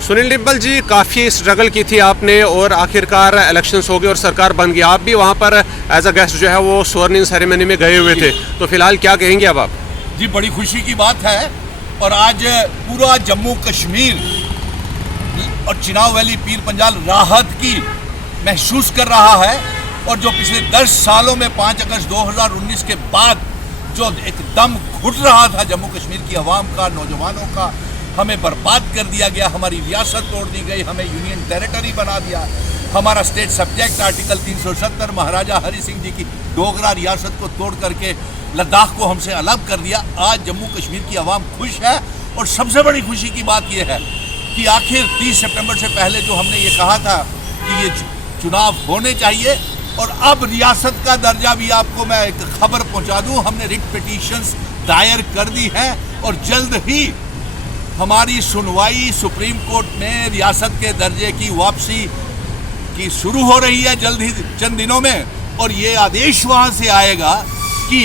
सुनील डिम्पल जी, काफ़ी स्ट्रगल की थी आपने और आखिरकार इलेक्शंस हो गए और सरकार बन गई। आप भी वहाँ पर एज अ गेस्ट जो है वो स्वर्निंग सेरेमनी में गए हुए थे, तो फिलहाल क्या कहेंगे अब आप? जी, बड़ी खुशी की बात है और आज पूरा जम्मू कश्मीर और चिनाब वैली पीर पंजाल राहत की महसूस कर रहा है। और जो पिछले 10 सालों में 5 अगस्त 2019 के बाद जो एकदम घुट रहा था जम्मू कश्मीर की आवाम का, नौजवानों का, हमें बर्बाद कर दिया गया, हमारी रियासत तोड़ दी गई, हमें यूनियन टेरिटरी बना दिया, हमारा स्टेट सब्जेक्ट आर्टिकल 370 महाराजा हरि सिंह जी की डोगरा रियासत को तोड़ करके लद्दाख को हमसे अलग कर दिया। आज जम्मू कश्मीर की आवाम खुश है और सबसे बड़ी खुशी की बात यह है कि आखिर 30 सितंबर से पहले जो हमने ये कहा था कि ये चुनाव होने चाहिए, और अब रियासत का दर्जा भी आपको मैं एक खबर पहुंचा दूं, हमने रिट पिटीशंस दायर कर दी है और जल्द ही हमारी सुनवाई सुप्रीम कोर्ट में रियासत के दर्जे की वापसी की शुरू हो रही है जल्द ही, चंद दिनों में। और ये आदेश वहां से आएगा कि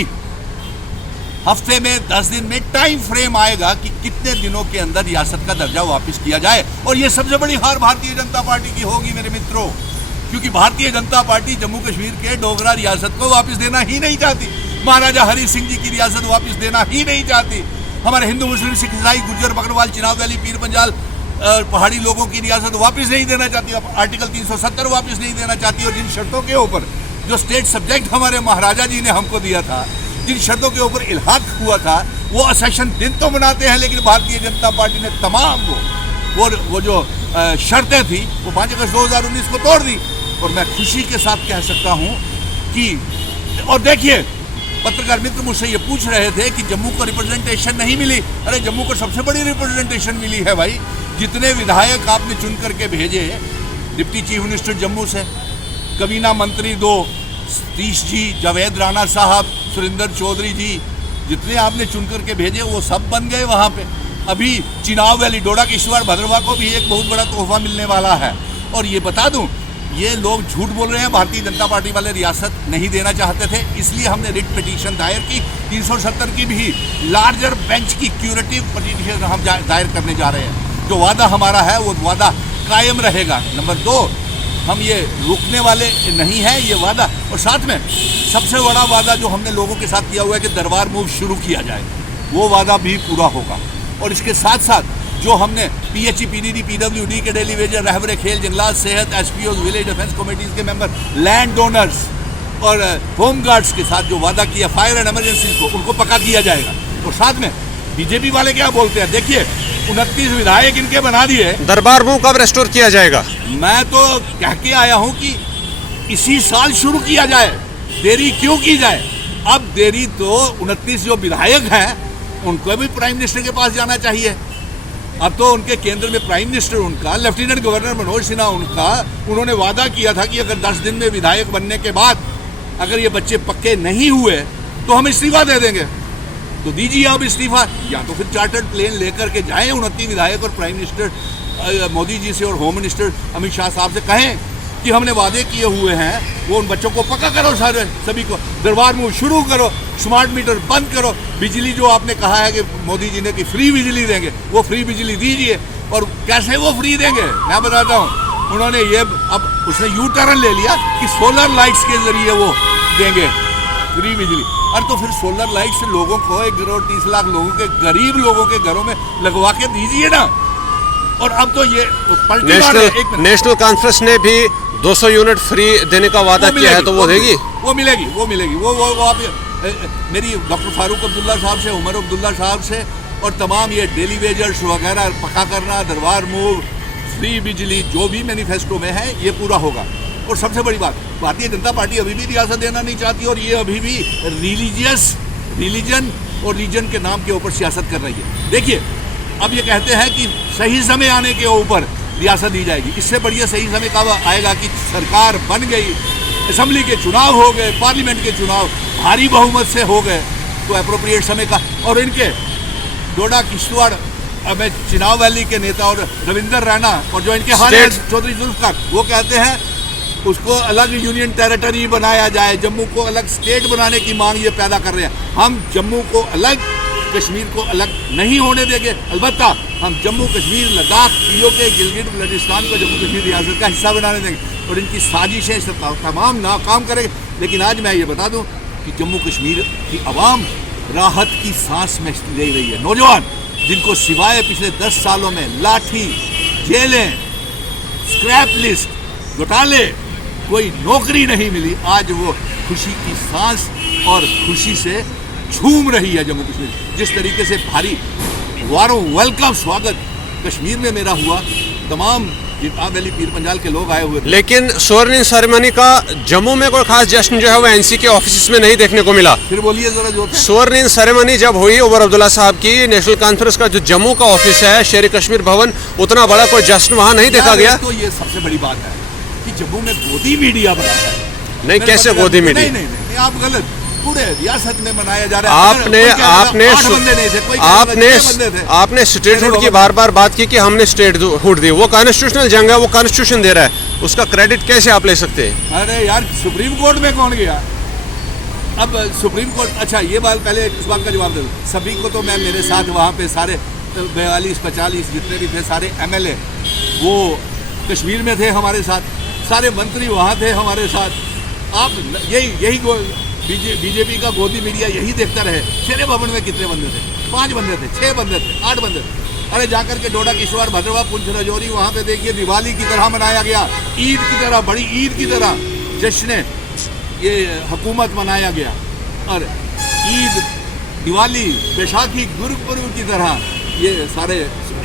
हफ्ते में 10 दिन में टाइम फ्रेम आएगा कि कितने दिनों के अंदर रियासत का दर्जा वापस किया जाए। और ये सबसे बड़ी हार भारतीय जनता पार्टी की होगी मेरे मित्रों, क्योंकि भारतीय जनता पार्टी जम्मू कश्मीर के डोगरा रियासत को वापस देना ही नहीं चाहती, महाराजा हरि सिंह जी की रियासत वापस देना ही नहीं चाहती, हमारे हिंदू मुस्लिम सिख ईसाई गुज्जर बकरवाल चिनाब वैली पीर पंजाल पहाड़ी लोगों की रियासत वापस नहीं देना चाहती, आर्टिकल 370 वापस नहीं देना चाहती। और जिन शर्तों के ऊपर जो स्टेट सब्जेक्ट हमारे महाराजा जी ने हमको दिया था, जिन शर्तों के ऊपर इल्हाक हुआ था, वो असेशन दिन तो मनाते हैं, लेकिन भारतीय जनता पार्टी ने तमाम वो जो शर्तें थी वो 5 अगस्त 2019 को तोड़ दी। और मैं खुशी के साथ कह सकता हूँ कि, और देखिए, पत्रकार मित्र मुझसे ये पूछ रहे थे कि जम्मू को रिप्रेजेंटेशन नहीं मिली। अरे जम्मू को सबसे बड़ी रिप्रेजेंटेशन मिली है भाई। जितने विधायक आपने चुन करके भेजे, डिप्टी चीफ मिनिस्टर जम्मू से, कबीना मंत्री 2 सतीश जी, जावेद राणा साहब, सुरेंद्र चौधरी जी, जितने आपने चुन करके भेजे वो सब बन गए वहाँ पे। अभी चिनाब वैली डोडा किश्तवाड़ भद्रवाह को भी एक बहुत बड़ा तोहफा मिलने वाला है। और ये बता दूं, ये लोग झूठ बोल रहे हैं, भारतीय जनता पार्टी वाले रियासत नहीं देना चाहते थे, इसलिए हमने रिट पिटीशन दायर की। 370 की भी लार्जर बेंच की क्यूरेटिव पिटीशन हम दायर करने जा रहे हैं। जो वादा हमारा है वो वादा कायम रहेगा। नंबर 2, हम ये रुकने वाले नहीं हैं, ये वादा। और साथ में सबसे बड़ा वादा जो हमने लोगों के साथ किया हुआ है कि दरबार मूव शुरू किया जाए, वो वादा भी पूरा होगा। और इसके साथ साथ जो हमने PHE, PDD, PWD के डेली वेजर, रहबरे खेल, जंगलात, सेहत, SPOs, विलेज डिफेंस कमेटीज के मेंबर, लैंड डोनर्स और होम गार्ड्स के साथ जो वादा किया फायर एंड इमरजेंसी को, उनको पक्का किया जाएगा। और साथ में बीजेपी वाले क्या बोलते हैं, देखिए 29 विधायक इनके बना दिए। दरबार मूव कब रेस्टोर किया जाएगा? मैं तो कह के आया हूं कि इसी साल शुरू किया जाए, देरी क्यों की जाए। अब देरी तो 29 जो विधायक हैं उनको भी प्राइम मिनिस्टर के पास जाना चाहिए। अब तो उनके केंद्र में प्राइम मिनिस्टर उनका, लेफ्टिनेंट गवर्नर मनोज सिन्हा उनका, उन्होंने वादा किया था कि अगर 10 दिन में विधायक बनने के बाद अगर ये बच्चे पक्के नहीं हुए तो हम इस्तीफा दे देंगे। तो दीजिए आप इस्तीफा, या तो फिर चार्टर्ड प्लेन लेकर के जाएं 29 विधायक और प्राइम मिनिस्टर मोदी जी से और होम मिनिस्टर अमित शाह साहब से कहें कि हमने वादे किए हुए हैं, वो उन बच्चों को पक्का करो, सारे सभी को दरबार मूव शुरू करो, स्मार्ट मीटर बंद करो, बिजली जो आपने कहा है कि मोदी जी ने कि फ्री बिजली देंगे, वो फ्री बिजली दीजिए। और कैसे वो फ्री देंगे मैं बताता हूँ। उन्होंने ये अब उसने यू टर्न ले लिया कि सोलर लाइट्स के जरिए वो देंगे फ्री बिजली। और तो फिर सोलर लाइट से लोगों को 1 करोड़ 30 लाख लोगों के, गरीब लोगों के घरों में लगवा के दीजिए ना। और अब तो ये नेशनल कॉन्फ्रेंस ने भी 200 यूनिट फ्री देने का वादा किया है, तो वो देगी? वो मिलेगी। वो आप मेरी डॉक्टर फारूक अब्दुल्ला साहब से, उमर अब्दुल्ला साहब से और तमाम ये डेली वेजर्स वगैरह पक्का करना, दरबार मूव, फ्री बिजली, जो भी मैनिफेस्टो में है ये पूरा होगा। और सबसे बड़ी बात, भारतीय जनता पार्टी अभी भी रियासत देना नहीं चाहती और ये अभी भी रिलीजन और रीजन के नाम के ऊपर सियासत कर रही है। देखिए, अब ये कहते हैं कि सही समय आने के ऊपर रियासत दी जाएगी। इससे बढ़िया सही समय कब आएगा कि सरकार बन गई, असेंबली के चुनाव हो गए, पार्लियामेंट के चुनाव भारी बहुमत से हो गए, तो अप्रोप्रिएट समय का। और इनके डोडा किश्तवाड़ में चिनाब वैली के नेता और रविंदर रैना और जो इनके हाल चौधरी जुल्फकार, वो कहते हैं उसको अलग यूनियन टेरिटरी बनाया जाए, जम्मू को अलग स्टेट बनाने की मांग ये पैदा कर रहे हैं। हम जम्मू को अलग कश्मीर को अलग नहीं होने देंगे। अलबत्ता हम जम्मू कश्मीर, लद्दाख, पीओके, गिलगिट बल्टिस्तान को जम्मू कश्मीर रियासत का हिस्सा बनाने देंगे और इनकी साजिशें तमाम नाकाम करेंगे। लेकिन आज मैं ये बता दूं कि जम्मू कश्मीर की आवाम राहत की सांस में ले रही है। नौजवान जिनको सिवाय पिछले 10 सालों में लाठी, जेलें, स्क्रैप लिस्ट, घोटाले, कोई नौकरी नहीं मिली, आज वो खुशी की सांस और खुशी से झूम रही है जम्मू कश्मीर। जिस तरीके से भारी वारों वेलकम स्वागत कश्मीर में मेरा हुआ, तमाम जितना वैली पीर पंजाल के लोग आए हुए थे। लेकिन स्वर्णिम सेरेमनी का जम्मू में कोई खास जश्न जो है वो एनसी के ऑफिस में नहीं देखने को मिला। फिर बोलिए जरा जोर से। स्वर्णिम सेरेमनी जब हुई उमर अब्दुल्ला साहब की, नेशनल कॉन्फ्रेंस का जो जम्मू का ऑफिस है, शेर कश्मीर भवन, उतना बड़ा कोई जश्न वहाँ नहीं देखा गया। तो ये सबसे बड़ी बात है कि जम्मू में गोदी मीडिया बना है। नहीं, कैसे गोदी मीडिया? नहीं, आप गलत। पूरे रियासत में मनाया जा रहा है। आपने स्टेटहुड की बार बार बात की कि हमने स्टेटहुड दी, वो कॉन्स्टिट्यूशनल जंग है, वो कॉन्स्टिट्यूशन दे रहा है, उसका क्रेडिट कैसे आप ले सकते हैं? अरे यार, सुप्रीम कोर्ट में कौन गया? अब सुप्रीम कोर्ट, अच्छा ये बात पहले इस बात का जवाब दे दो। सभी को तो मैं, मेरे साथ वहाँ पे सारे 42-45 जितने भी थे सारे MLA वो कश्मीर में थे हमारे साथ, सारे मंत्री वहाँ थे हमारे साथ। आप यही बीजेपी का गोदी मीडिया यही देखता रहे। शेरे भवन में कितने बंदे थे? 5 बंदे थे, 6 बंदे थे, 8 बंदे थे। अरे जाकर के डोडा किश्तवाड़, भद्रवा, पुंछ, राजौरी, वहाँ पे देखिए दिवाली की तरह मनाया गया, ईद की तरह, बड़ी ईद की तरह जश्न ये हुकूमत मनाया गया। और ईद, दिवाली, बैसाखी, गुरुपुरब की तरह ये सारे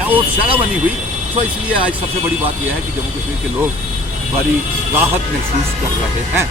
और सेरेमनी हुई। तो इसलिए आज सबसे बड़ी बात यह है कि जम्मू कश्मीर के लोग बड़ी राहत महसूस कर रहे हैं।